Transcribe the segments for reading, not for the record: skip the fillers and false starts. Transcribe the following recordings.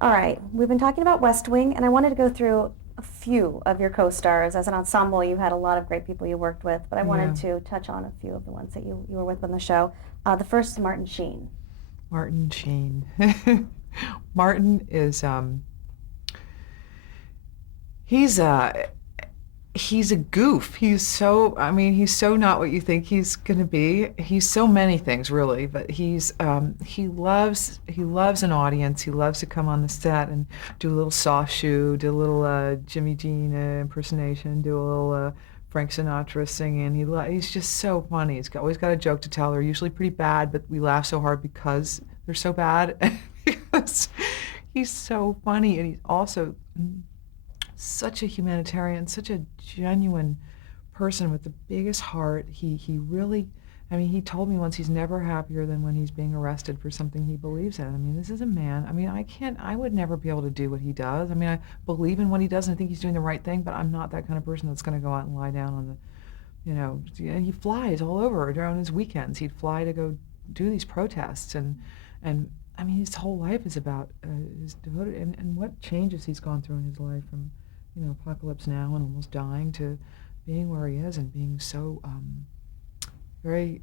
All right, we've been talking about West Wing, and I wanted to go through a few of your co-stars. As an ensemble, you had a lot of great people you worked with, but I wanted Yeah, to touch on a few of the ones that you were with on the show. The first is Martin Sheen. Martin Sheen. Martin is he's a he's a goof. He's so not what you think he's gonna be. He's so many things really, but he loves an audience. He loves to come on the set and do a little soft shoe, do a little Jimmy Dean impersonation, do a little Frank Sinatra singing. He's just so funny. Always got a joke to tell. They're usually pretty bad, but we laugh so hard because they're so bad. Because he's so funny, and he's also such a humanitarian, such a genuine person with the biggest heart. He really, he told me once he's never happier than when he's being arrested for something he believes in. This is a man. I would never be able to do what he does. I believe in what he does and I think he's doing the right thing, but I'm not that kind of person that's going to go out and lie down on and he flies all over during his weekends. He'd fly to go do these protests and his whole life is about his devoted and what changes he's gone through in his life from apocalypse now and almost dying to being where he is and being so very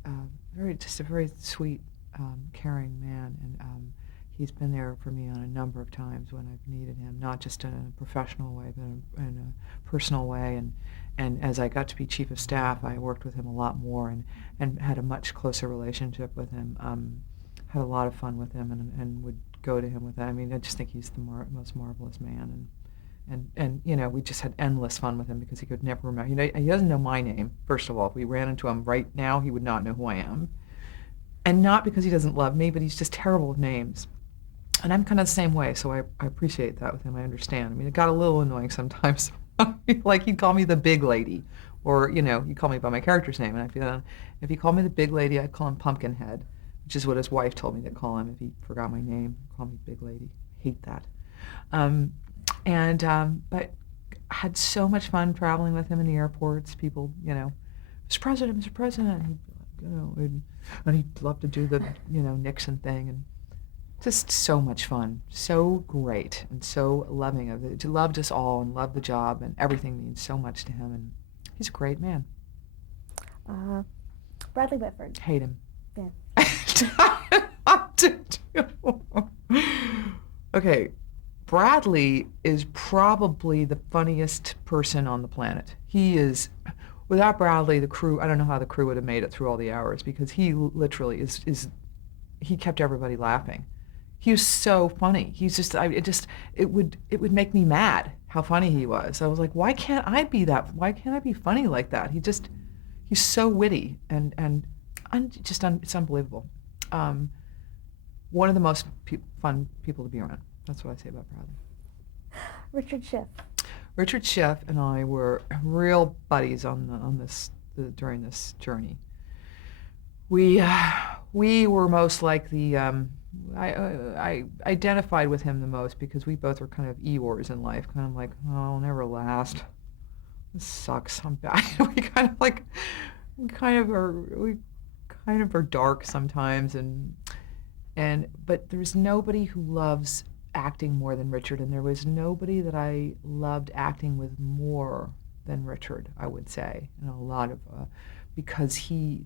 just a very sweet caring man and he's been there for me on a number of times when I've needed him, not just in a professional way but in a personal way and as I got to be chief of staff I worked with him a lot more and had a much closer relationship with him, had a lot of fun with him and would go to him with that. I just think he's the most marvelous man and we just had endless fun with him because he could never remember. He doesn't know my name. First of all, if we ran into him right now, he would not know who I am, and not because he doesn't love me, but he's just terrible with names. And I'm kind of the same way, so I appreciate that with him. I understand. It got a little annoying sometimes. Like he'd call me the big lady, or he'd call me by my character's name, and if he called me the big lady, I'd call him Pumpkinhead, which is what his wife told me to call him if he forgot my name. Call me big lady. Hate that. Um, but I had so much fun traveling with him in the airports. People, Mr. President, Mr. President. And and he'd love to do the, Nixon thing. And just so much fun. So great and so loving of it. He loved us all and loved the job, and everything means so much to him. And he's a great man. Uh, Bradley Whitford. Hate him. Yeah. Okay, Bradley is probably the funniest person on the planet. He is, without Bradley, the crew, I don't know how the crew would have made it through all the hours because he literally he kept everybody laughing. He was so funny. He's just, it would make me mad how funny he was. I was like, why can't I be that? Why can't I be funny like that? He's so witty it's unbelievable. Um, One of the most fun people to be around. That's what I say about Bradley. Richard Schiff. Richard Schiff and I were real buddies during this journey. We were most like I identified with him the most because we both were kind of Eeyores in life, kind of like, oh, I'll never last. This sucks. I'm bad. We kind of are dark sometimes but there's nobody who loves acting more than Richard, and there was nobody that I loved acting with more than Richard, I would say, and a lot of because he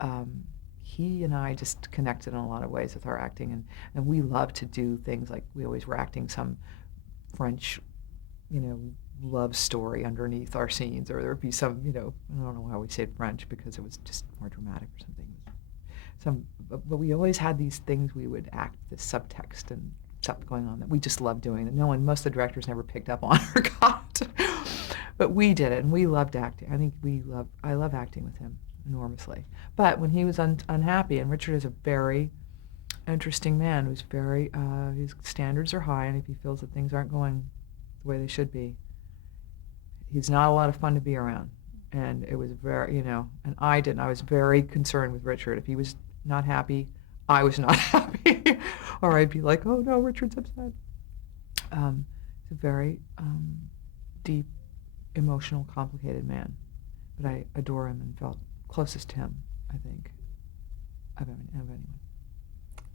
and I just connected in a lot of ways with our acting, and we love to do things like we always were acting some French, you know, love story underneath our scenes, or there'd be some, I don't know how we said French because it was just more dramatic or something. But we always had these things we would act, this subtext and stuff going on that we just loved doing that no one, most of the directors never picked up on or got. But we did it, and we loved acting. I love acting with him enormously. But when he was unhappy, and Richard is a very interesting man who's very, his standards are high, and if he feels that things aren't going the way they should be, he's not a lot of fun to be around. And it was very, and I was very concerned with Richard. If he was not happy, I was not happy. Or I'd be like, oh no, Richard's upset. He's a very deep, emotional, complicated man. But I adore him and felt closest to him, I think, of anyone.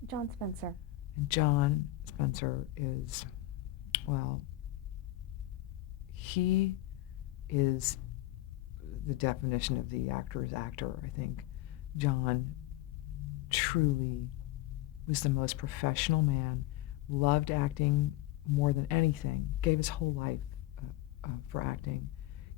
John Spencer. And John Spencer is, well, he is the definition of the actor's actor, I think. John truly was the most professional man, loved acting more than anything, gave his whole life for acting.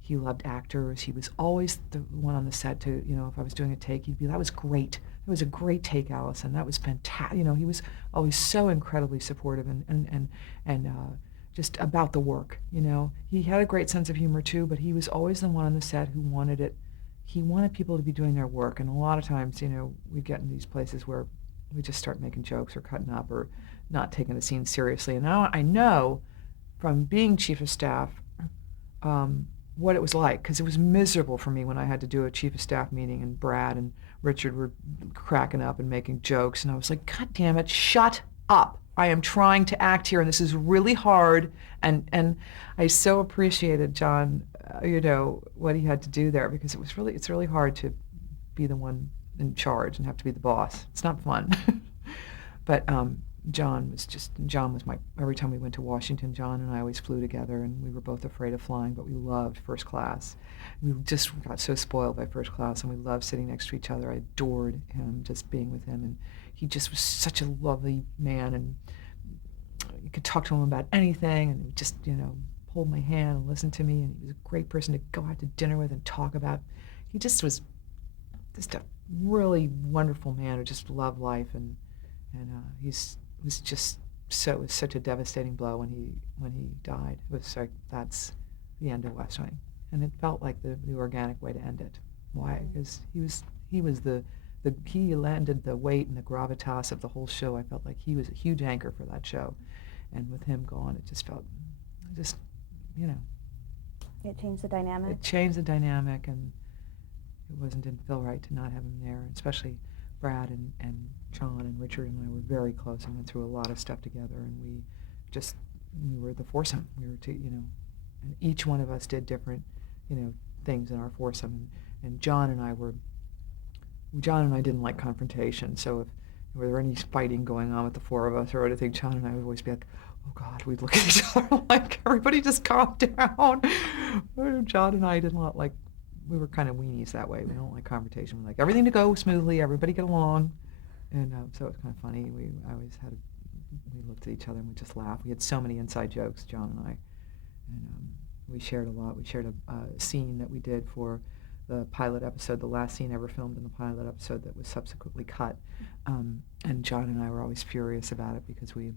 He loved actors. He was always the one on the set to, if I was doing a take, he'd be, that was great. That was a great take, Allison. That was fantastic. He was always so incredibly supportive and just about the work, He had a great sense of humor too, but he was always the one on the set who wanted it. He wanted people to be doing their work, and a lot of times, we get in these places where we just start making jokes or cutting up or not taking the scene seriously. And now I know from being chief of staff what it was like, because it was miserable for me when I had to do a chief of staff meeting and Brad and Richard were cracking up and making jokes, and I was like, God damn it, shut up. I am trying to act here, and this is really hard. And I so appreciated John, what he had to do there, because it's really hard to be the one in charge and have to be the boss. It's not fun. But John was every time we went to Washington, John and I always flew together, and we were both afraid of flying, but we loved first class. We just got so spoiled by first class, and we loved sitting next to each other. I adored him, just being with him, and he just was such a lovely man, and you could talk to him about anything, and he just, hold my hand and listen to me, and he was a great person to go out to dinner with and talk about. He just was just a really wonderful man who just loved life, and it was such a devastating blow when he died. It was like, that's the end of West Wing, and it felt like the organic way to end it. Why? Because he landed the weight and the gravitas of the whole show. I felt like he was a huge anchor for that show, and with him gone, it just felt, It changed the dynamic. It changed the dynamic, and didn't feel right to not have him there, especially Brad and John and Richard and I were very close and went through a lot of stuff together, and we were the foursome. We were and each one of us did different, things in our foursome, and John and I didn't like confrontation, so if there were any fighting going on with the four of us or anything, John and I would always be like, oh God, we'd look at each other like, everybody just calm down. John and I did not like, we were kind of weenies that way. We don't like confrontation. We like everything to go smoothly, everybody get along. And so it was kind of funny. We looked at each other and we just laughed. We had so many inside jokes, John and I. And we shared a lot. We shared a scene that we did for the pilot episode, the last scene ever filmed in the pilot episode that was subsequently cut. And John and I were always furious about it because we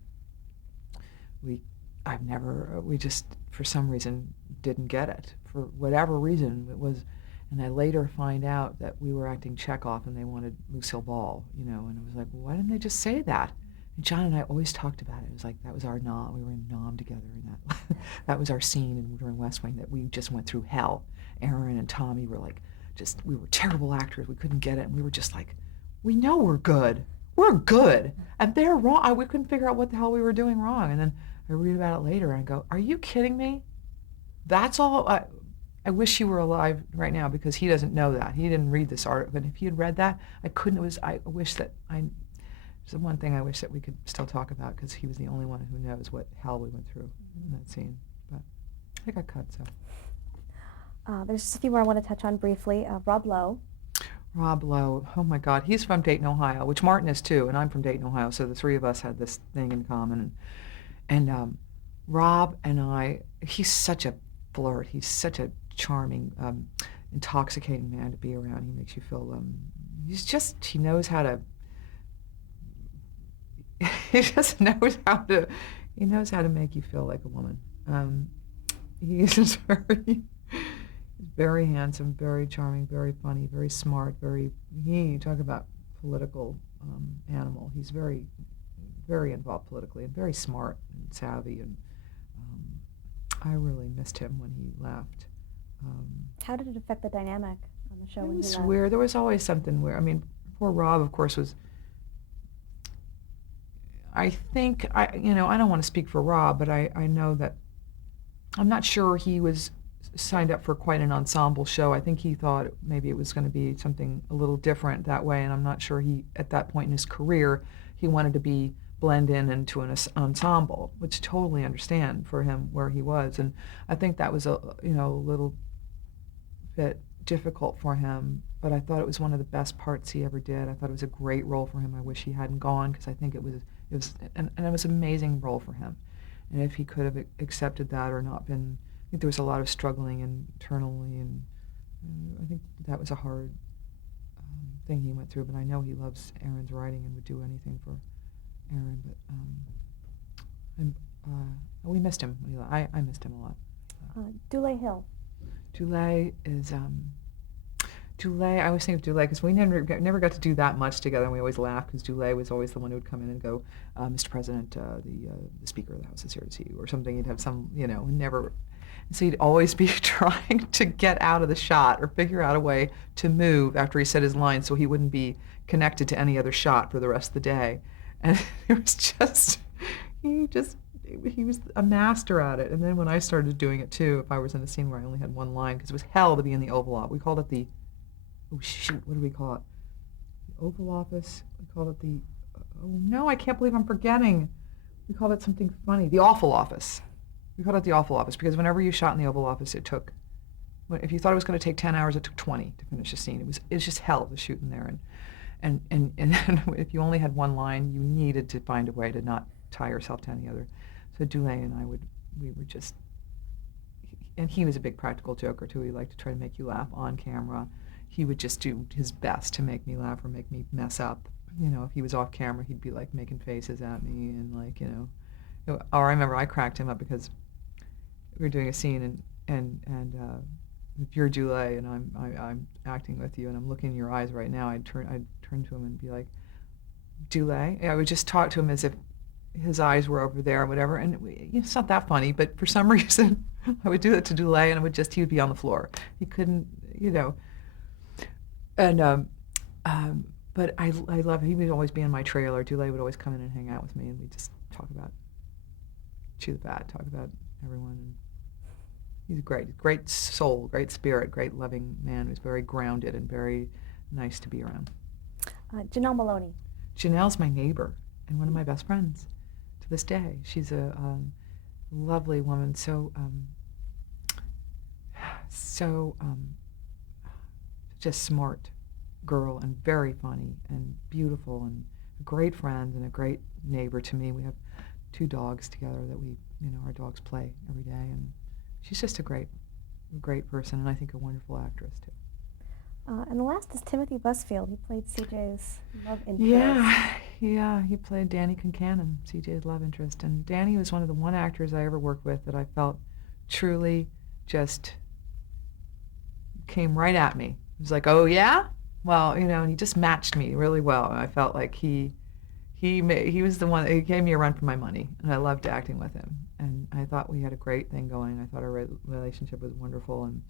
just, for some reason, didn't get it. For whatever reason, it was, and I later find out that we were acting Chekhov and they wanted Lucille Ball, and I was like, well, why didn't they just say that? And John and I always talked about it. It was like, that was our Nom. We were in Nom together, and that was our scene during West Wing, that we just went through hell. Aaron and Tommy were like, we were terrible actors. We couldn't get it, and we were just like, we know we're good. We're good. And they're wrong. We couldn't figure out what the hell we were doing wrong. And then I read about it later and I go, are you kidding me? That's all. I wish he were alive right now, because he doesn't know that. He didn't read this article. But if he had read that, I wish that it's the one thing I wish that we could still talk about, because he was the only one who knows what hell we went through in that scene. But I got cut, so. There's just a few more I want to touch on briefly. Rob Lowe. Rob Lowe, oh my God, he's from Dayton, Ohio, which Martin is too, and I'm from Dayton, Ohio, so the three of us had this thing in common. And Rob and I, he's such a flirt. He's such a charming, intoxicating man to be around. He makes you feel, he knows how to, he just knows how to make you feel like a woman. He's just very handsome, very charming, very funny, very smart, talk about political animal. He's very, very involved politically and very smart and savvy, and I really missed him when he left. How did it affect the dynamic on the show when he left? It was weird. There was always something weird. I mean, poor Rob, of course, was, I think, I don't want to speak for Rob, but I know that, I'm not sure he was signed up for quite an ensemble show. I think he thought maybe it was going to be something a little different that way, and I'm not sure at that point in his career, he wanted to be blend in into an ensemble, which totally understand for him where he was. And I think that was a little bit difficult for him, but I thought it was one of the best parts he ever did. I thought it was a great role for him. I wish he hadn't gone because I think it was and it was an amazing role for him. And if he could have accepted that or not been, I think there was a lot of struggling internally, and I think that was a hard thing he went through. But I know he loves Aaron's writing and would do anything for Aaron. But we missed him. I missed him a lot. Dule Hill. Dule is Dule. I always think of Dule because we never got to do that much together, and we always laugh because Dule was always the one who would come in and go, "Mr. President, the Speaker of the House is here to see you," or something. He'd have some, never. So he'd always be trying to get out of the shot or figure out a way to move after he said his line, so he wouldn't be connected to any other shot for the rest of the day. And it was just, he was a master at it. And then when I started doing it too, if I was in a scene where I only had one line, because it was hell to be in the Oval Office. We called it the, oh shoot, what do we call it? The Oval Office. We called it the, oh no, I can't believe I'm forgetting. We called it something funny. The Awful Office. We called it the Awful Office because whenever you shot in the Oval Office, it took, if you thought it was going to take 10 hours, it took 20 to finish a scene. It was just hell to shoot in there. And if you only had one line, you needed to find a way to not tie yourself to any other. So Dule and I we were just, and he was a big practical joker too. He liked to try to make you laugh on camera. He would just do his best to make me laugh or make me mess up. If he was off camera, he'd be like making faces at me and like, or I remember I cracked him up because we were doing a scene and if you're Dule and I'm acting with you and I'm looking in your eyes right now, I'd turn to him and be like, Dule. I would just talk to him as if his eyes were over there or whatever, and it's not that funny, but for some reason I would do that to Dule and he would be on the floor. He couldn't, and but I love it. He would always be in my trailer. Dule would always come in and hang out with me, and we'd just talk about, chew the fat, talk about everyone. And he's a great soul, great spirit, great loving man who's very grounded and very nice to be around. Janelle Maloney. Janelle's my neighbor and one of my best friends to this day. She's a lovely woman, so just smart girl and very funny and beautiful and a great friend and a great neighbor to me. We have 2 dogs together that our dogs play every day, and she's just a great person, and I think a wonderful actress too. And the last is Timothy Busfield. He played CJ's love interest. Yeah, he played Danny Concannon, CJ's love interest, and Danny was one of the one actors I ever worked with that I felt truly just came right at me. It was like, oh yeah? Well, and he just matched me really well, and I felt like he was the one, he gave me a run for my money, and I loved acting with him, and I thought we had a great thing going. I thought our relationship was wonderful, and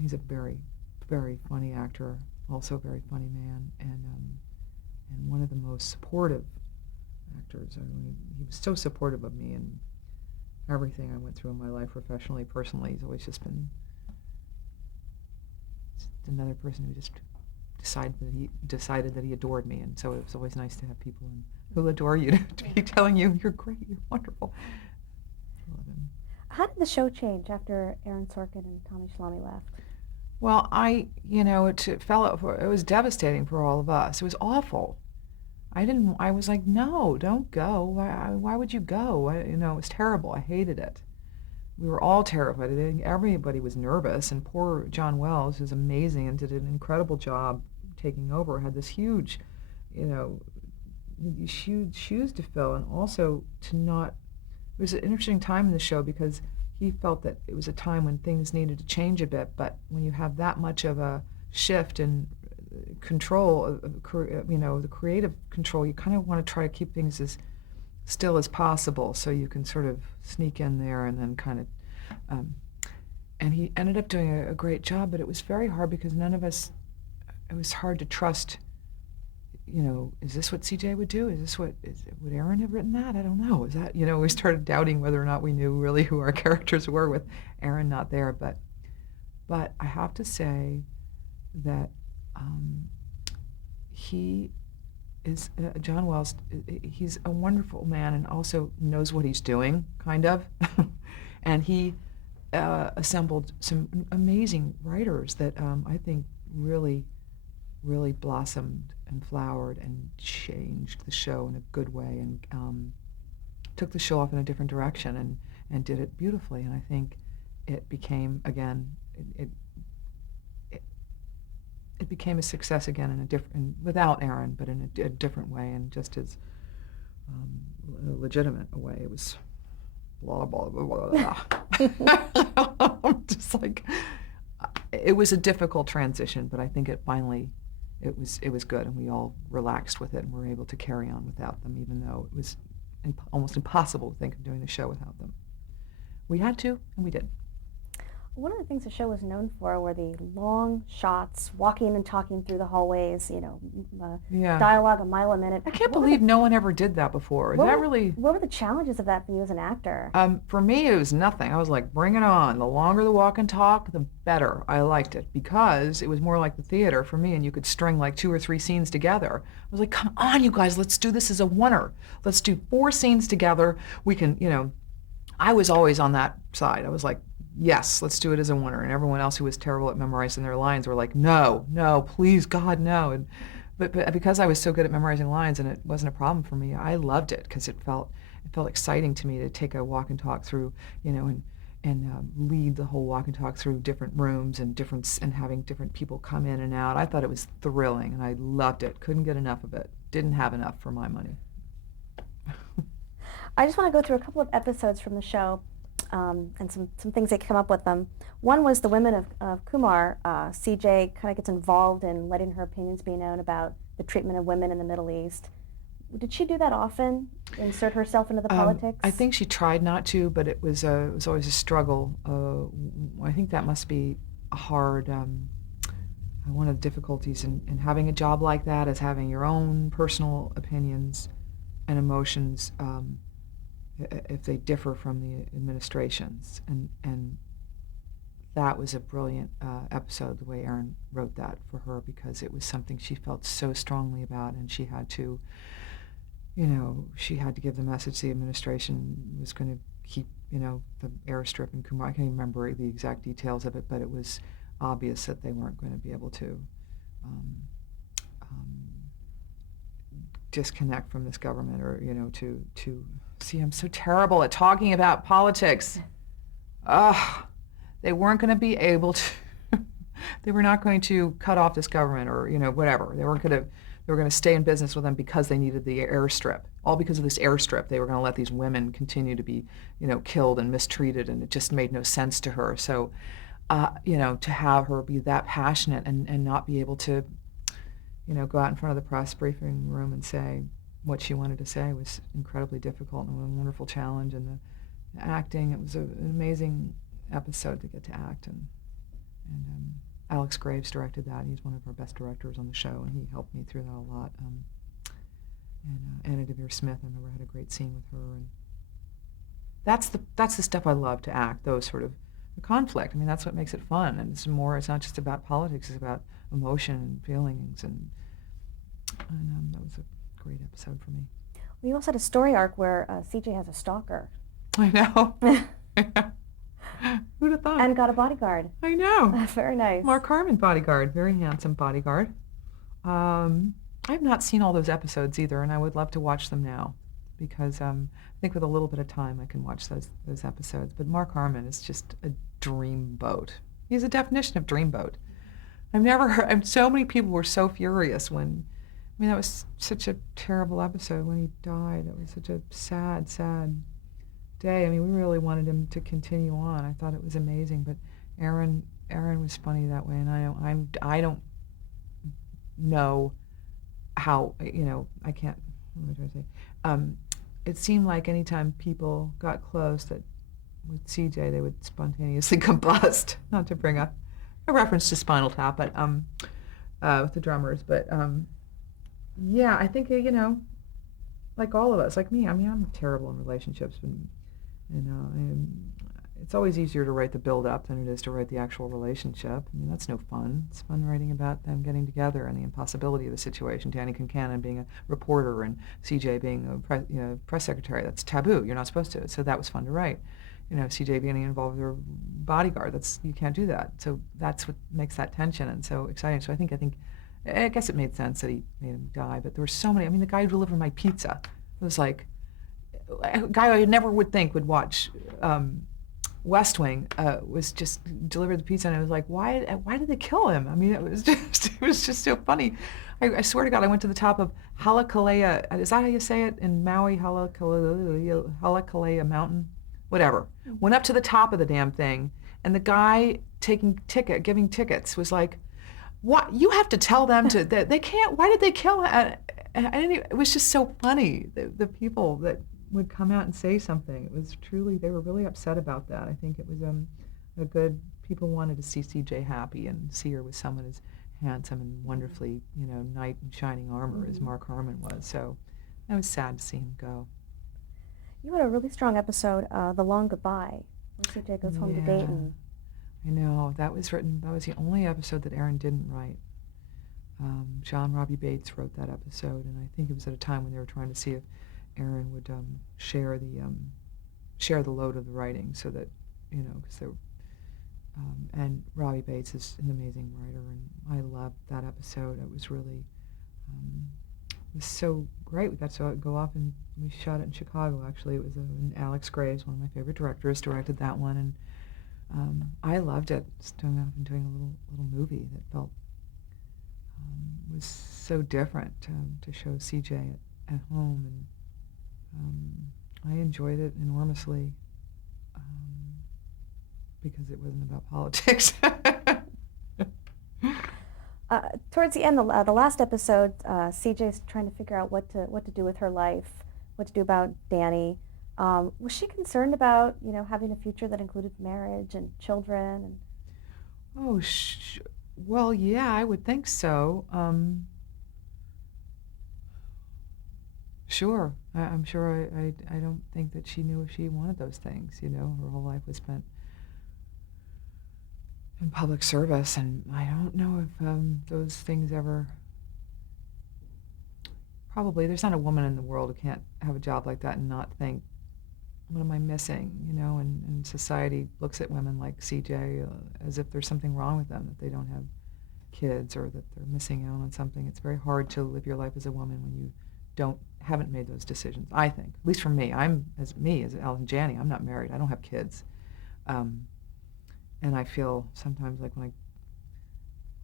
he's a very, very funny actor, also a very funny man, and one of the most supportive actors. I mean, he was so supportive of me and everything I went through in my life, professionally, personally. He's always just been another person who just decided that he adored me, and so it was always nice to have people who adore you to be telling you you're great, you're wonderful. I love him. How did the show change after Aaron Sorkin and Tommy Shalami left? Well, it was devastating for all of us. It was awful. I was like, no, don't go. Why would you go? It was terrible. I hated it. We were all terrified. I think everybody was nervous, and poor John Wells, who's amazing and did an incredible job taking over, had this huge, huge shoes to fill, and also it was an interesting time in the show because he felt that it was a time when things needed to change a bit, but when you have that much of a shift in control, the creative control, you kind of want to try to keep things as still as possible so you can sort of sneak in there and then kind of, and he ended up doing a great job, but it was very hard because it was hard to trust, is this what CJ would do? Would Aaron have written that? I don't know. Is that, we started doubting whether or not we knew really who our characters were with Aaron not there, but I have to say that he is John Wells. He's a wonderful man and also knows what he's doing, kind of. And he assembled some amazing writers that I think really, really blossomed and flowered and changed the show in a good way, and took the show off in a different direction, and did it beautifully. And I think it became, again, it it became a success again in a different, without Aaron, but in a different way, and just as a legitimate way. It was blah blah blah blah blah. Just like, it was a difficult transition, but I think it finally, it was good, and we all relaxed with it, and were able to carry on without them, even though it was almost impossible to think of doing the show without them. We had to, and we did. One of the things the show was known for were the long shots, walking and talking through the hallways, Yeah. dialogue a mile a minute. I can't believe no one ever did that before. Is that really? What were the challenges of that for you as an actor? For me, it was nothing. I was like, bring it on. The longer the walk and talk, the better. I liked it because it was more like the theater for me, and you could string like 2 or 3 scenes together. I was like, come on, you guys, let's do this as a oneer. Let's do 4 scenes together. We can, I was always on that side. I was like, yes, let's do it as a oneer. And everyone else who was terrible at memorizing their lines were like, no, please, God, no. And but because I was so good at memorizing lines, and it wasn't a problem for me, I loved it because it felt exciting to me to take a walk and talk through, and lead the whole walk and talk through different rooms and having different people come in and out. I thought it was thrilling, and I loved it. Couldn't get enough of it. Didn't have enough for my money. I just want to go through a couple of episodes from the show. And some things that come up with them. One was the women of Kumar. CJ kind of gets involved in letting her opinions be known about the treatment of women in the Middle East. Did she do that often? Insert herself into the politics? I think she tried not to, but it was always a struggle. I think that must be a hard. One of the difficulties in having a job like that is having your own personal opinions and emotions. If they differ from the administration's, and that was a brilliant episode, the way Aaron wrote that for her, because it was something she felt so strongly about, and she had to give the message the administration was going to keep the airstrip in Kumar. I can't even remember the exact details of it, but it was obvious that they weren't going to be able to disconnect from this government, or to see, I'm so terrible at talking about politics. They weren't going to be able to. They were not going to cut off this government, or whatever. They were going to stay in business with them because they needed the airstrip. All because of this airstrip, they were going to let these women continue to be, killed and mistreated, and it just made no sense to her. So, to have her be that passionate and not be able to, go out in front of the press briefing room and say what she wanted to say was incredibly difficult, and a wonderful challenge. And the acting, it was an amazing episode to get to act, and Alex Graves directed that. He's one of our best directors on the show, and he helped me through that a lot. And Anna Devere Smith, I remember, I had a great scene with her, and that's the stuff I love to act. Those sort of the conflict. I mean, that's what makes it fun, and it's not just about politics. It's about emotion and feelings, and that was a great episode for me. Well, you also had a story arc where CJ has a stalker. I know. Who'd have thought? And got a bodyguard. I know. Very nice. Mark Harmon bodyguard, very handsome bodyguard. I've not seen all those episodes either, and I would love to watch them now, because I think with a little bit of time I can watch those episodes. But Mark Harmon is just a dreamboat. He's a definition of dreamboat. I've never heard. So many people were so furious when. I mean, that was such a terrible episode when he died. It was such a sad, sad day. I mean, we really wanted him to continue on. I thought it was amazing, but Aaron was funny that way, and I don't know how. I can't. What am I trying to say? It seemed like anytime people got close, that with CJ they would spontaneously combust. Not to bring up a reference to Spinal Tap, but with the drummers, but. Yeah, I think, like all of us, like me, I mean, I'm terrible in relationships, and it's always easier to write the build-up than it is to write the actual relationship. I mean, that's no fun. It's fun writing about them getting together and the impossibility of the situation. Danny Concannon being a reporter and CJ being a press secretary. That's taboo. You're not supposed to. So that was fun to write. CJ being involved with her bodyguard. You can't do that. So that's what makes that tension and so exciting. So I guess it made sense that he made him die. But there were so many. I mean, the guy who delivered my pizza was like a guy I never would think would watch West Wing was just delivered the pizza, and I was like, why did they kill him? I mean, it was just so funny. I swear to God, I went to the top of Halekulea. Is that how you say it in Maui? Halekulea Mountain, whatever. Went up to the top of the damn thing, and the guy giving tickets was like, "What? You have to tell them to. They can't. Why did they kill him?" It was just so funny. The people that would come out and say something. It was truly, they were really upset about that. I think it was people wanted to see CJ happy and see her with someone as handsome and wonderfully, knight in shining armor as Mark Harmon was. So I was sad to see him go. You had a really strong episode, The Long Goodbye, where CJ goes home to Dayton. I know. That was the only episode that Aaron didn't write. John Robbie Bates wrote that episode, and I think it was at a time when they were trying to see if Aaron would share the load of the writing, so that because there. And Robbie Bates is an amazing writer, and I loved that episode. It was really it was so great. We got to go off and we shot it in Chicago. Actually, it was and Alex Graves, one of my favorite directors, directed that one, and I loved it. Just going off and doing a little movie that felt was so different to show CJ at home, and I enjoyed it enormously because it wasn't about politics. Towards the end, the last episode, CJ's trying to figure out what to do with her life, what to do about Danny. Was she concerned about having a future that included marriage and children? Oh, well, yeah, I would think so. Sure. I'm sure I don't think that she knew if she wanted those things, Her whole life was spent in public service, and I don't know if those things ever... Probably, there's not a woman in the world who can't have a job like that and not think, what am I missing, and society looks at women like CJ as if there's something wrong with them, that they don't have kids or that they're missing out on something. It's very hard to live your life as a woman when you haven't made those decisions, I think. At least for me. As Allison Janney, I'm not married. I don't have kids. And I feel sometimes like when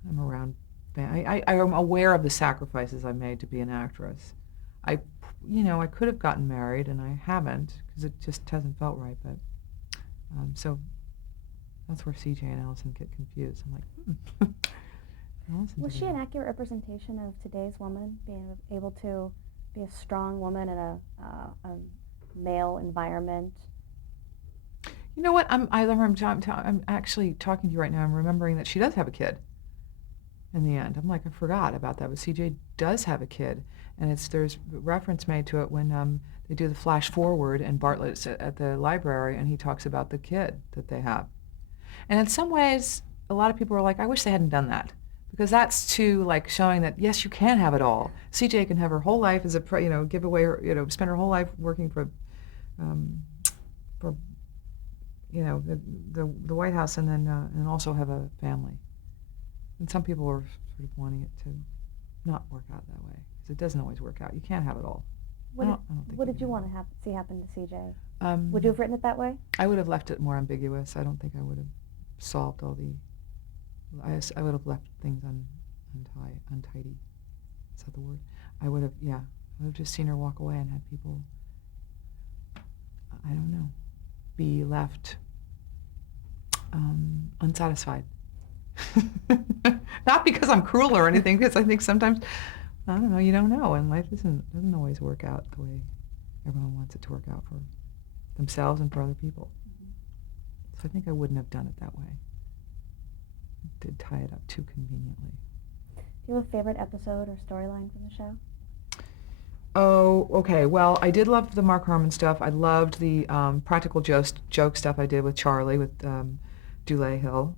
I'm around, I'm aware of the sacrifices I made to be an actress. I could have gotten married, and I haven't, because it just hasn't felt right, but, so that's where CJ and Allison get confused. I'm like, Allison, was she an accurate representation of today's woman, being able to be a strong woman in a male environment? You know what? I'm actually talking to you right now. I'm remembering that she does have a kid. In the end, I'm like, I forgot about that. But CJ does have a kid, and there's reference made to it when they do the flash forward, and Bartlett's at the library, and he talks about the kid that they have. And in some ways, a lot of people are like, I wish they hadn't done that, because that's too showing that yes, you can have it all. CJ can have her whole life as give away her, spend her whole life working for the White House, and then and also have a family. And some people are sort of wanting it to not work out that way, because it doesn't always work out. You can't have it all. What did you want to see happen to CJ? Would you have written it that way? I would have left it more ambiguous. I don't think I would have solved all the... I would have left things untidy. Is that the word? I would have just seen her walk away and had people, I don't know, be left unsatisfied. Not because I'm cruel or anything, because I think sometimes, I don't know, you don't know, and life doesn't always work out the way everyone wants it to work out for themselves and for other people. So I think I wouldn't have done it that way. I did tie it up too conveniently. Do you have a favorite episode or storyline from the show? Oh, okay. Well, I did love the Mark Harmon stuff. I loved the practical joke stuff I did with Charlie, with Dulé Hill.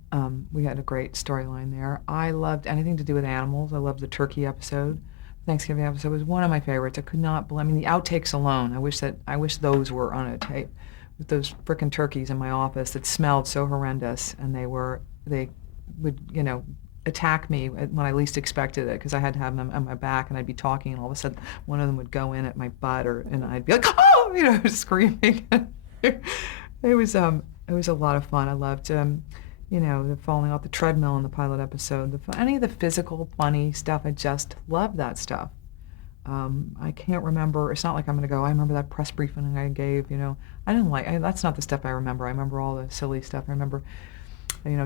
We had a great storyline there. I loved anything to do with animals. I loved the turkey episode. Thanksgiving episode was one of my favorites. I could not believe. I mean, the outtakes alone. I wish those were on a tape. With those frickin' turkeys in my office that smelled so horrendous, and they would, attack me when I least expected it, because I had to have them on my back, and I'd be talking, and all of a sudden one of them would go in at my butt, and I'd be like, oh, screaming. It was a lot of fun. I loved the falling off the treadmill in the pilot episode. Any of the physical funny stuff, I just loved that stuff. I can't remember. It's not like I'm going to go, I remember that press briefing I gave, I didn't that's not the stuff I remember. I remember all the silly stuff. I remember,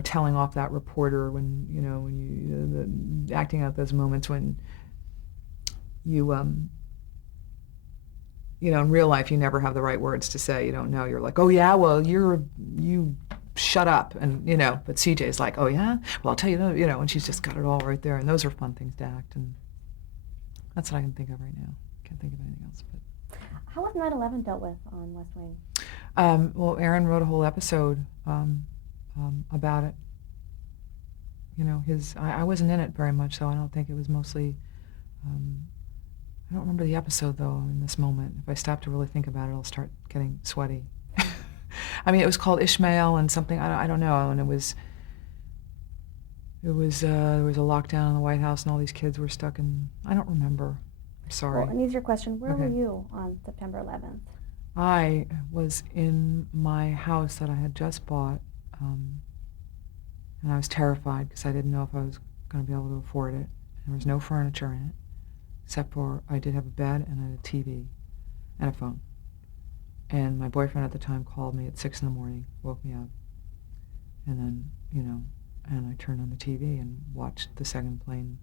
telling off that reporter when you acting out those moments when you, in real life, you never have the right words to say. You don't know. You're like, oh yeah, well, you shut up. And, but CJ's like, oh yeah? Well, I'll tell you, and she's just got it all right there. And those are fun things to act. And that's what I can think of right now. Can't think of anything else. But how was 9/11 dealt with on West Wing? Well, Aaron wrote a whole episode about it. I wasn't in it very much, so I don't think it was mostly. I don't remember the episode though in this moment. If I stop to really think about it, I'll start getting sweaty. I mean, it was called Ishmael and something. I don't know, and it was there was a lockdown in the White House, and all these kids were stuck in. I don't remember. I'm sorry. Well, an easier question: where were you on September 11th? I was in my house that I had just bought, and I was terrified because I didn't know if I was going to be able to afford it. There was no furniture in it, except for I did have a bed and a TV and a phone. And my boyfriend at the time called me at 6 in the morning, woke me up, and then, and I turned on the TV and watched the second plane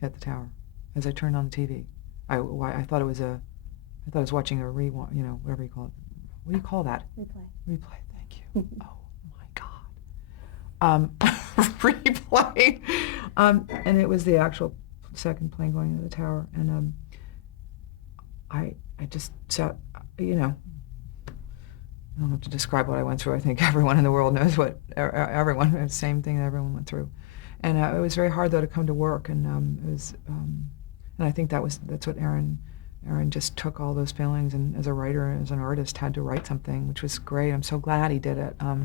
hit the tower. As I turned on the TV, I thought it was I thought I was watching a rewind, whatever you call it. What do you call that? Replay, thank you. Oh my God. Replay. And it was the actual second plane going into the tower. And I just sat, I don't have to describe what I went through. I think everyone in the world knows what the same thing that everyone went through. And it was very hard, though, to come to work. And it was, and I think that's what Aaron just took all those feelings, and as a writer and as an artist had to write something, which was great. I'm so glad he did it. I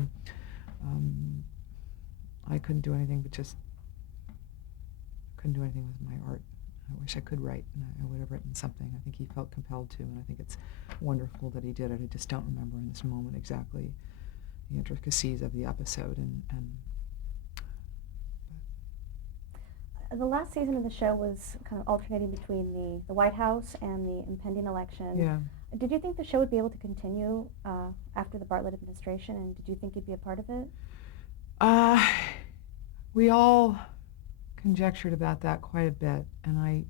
couldn't do anything with my art. I wish I could write, and I would have written something. I think he felt compelled to, and I think it's wonderful that he did it. I just don't remember in this moment exactly the intricacies of the episode. The last season of the show was kind of alternating between the White House and the impending election. Yeah. Did you think the show would be able to continue after the Bartlett administration, and did you think you'd be a part of it? We all conjectured about that quite a bit, and I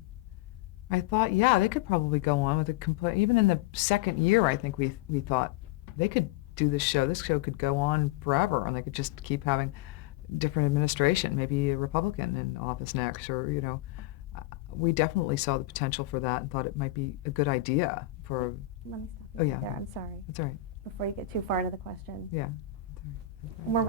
thought, yeah, they could probably go on with it. Even in the second year, I think we thought they could do this show. This show could go on forever, and they could just keep having different administration, maybe a Republican in office next, or we definitely saw the potential for that and thought it might be a good idea for. Let me stop you Oh yeah. there. I'm sorry. That's all right. Before you get too far into the question. Yeah. We're